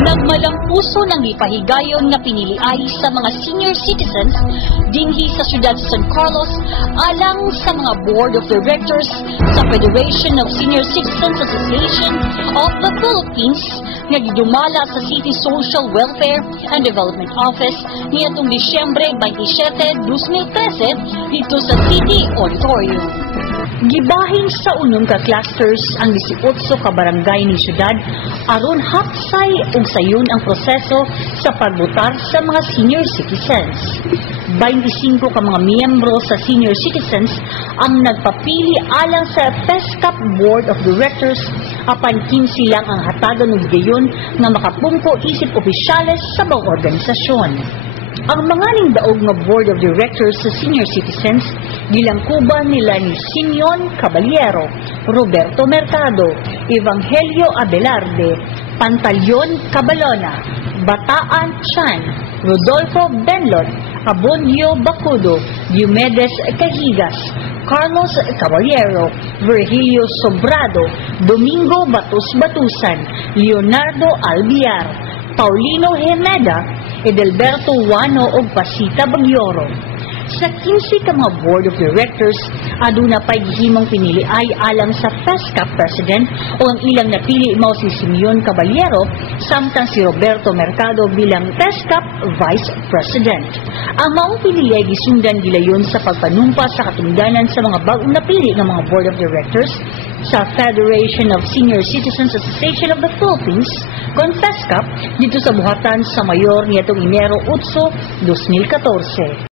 Nagmalampuso ng ipahigayon na piniliay sa mga senior citizens dinhi sa siyudad sa San Carlos alang sa mga board of directors sa Federation of Senior Citizens Association of the Philippines nga gidumala sa City Social Welfare and Development Office niadtong Disyembre 27, 2013 dito sa City Auditorium. Gibahin sa unom ka clusters ang 18 ka barangay ni syudad aron hapsay ug sayon ang proseso sa pagbotar sa mga senior citizens. 25 ka mga miyembro sa senior citizens ang nagpapili alang sa PESCAP Board of Directors apan 15 lang ang hatagan ug gayon nga makapungko isip opisyales sa bawat organisasyon. Ang mga ningdaog nga Board of Directors sa Senior Citizens gilangkuban nila ni Simeon Caballero, Roberto Mercado, Evangelio Abelarde, Pantaleon Cabalona, Bataan Chan, Rodolfo Benlot, Abonio Bacudo, Diomedes Cahigas, Carlos Caballero, Virgilio Sobrado, Domingo Batus Batusan, Leonardo Albiar, Paulino Hemeda, Edelberto Wano o Pasita Bagyoro. Sa 15 ka mga Board of Directors, aduna pa'y gihimong piniliay alang sa PESCAP President o ang ilang napili mao si Simeon Caballero samtang si Roberto Mercado bilang PESCAP Vice President. Ang maong pinili ay gisundan gilayon sa pagpanumpa sa katungdanan sa mga bagong napili ng mga Board of Directors sa Federation of Senior Citizens Association of the Philippines, PESCAP, dito sa buhatan sa Mayor nitong Enero 8, 2014.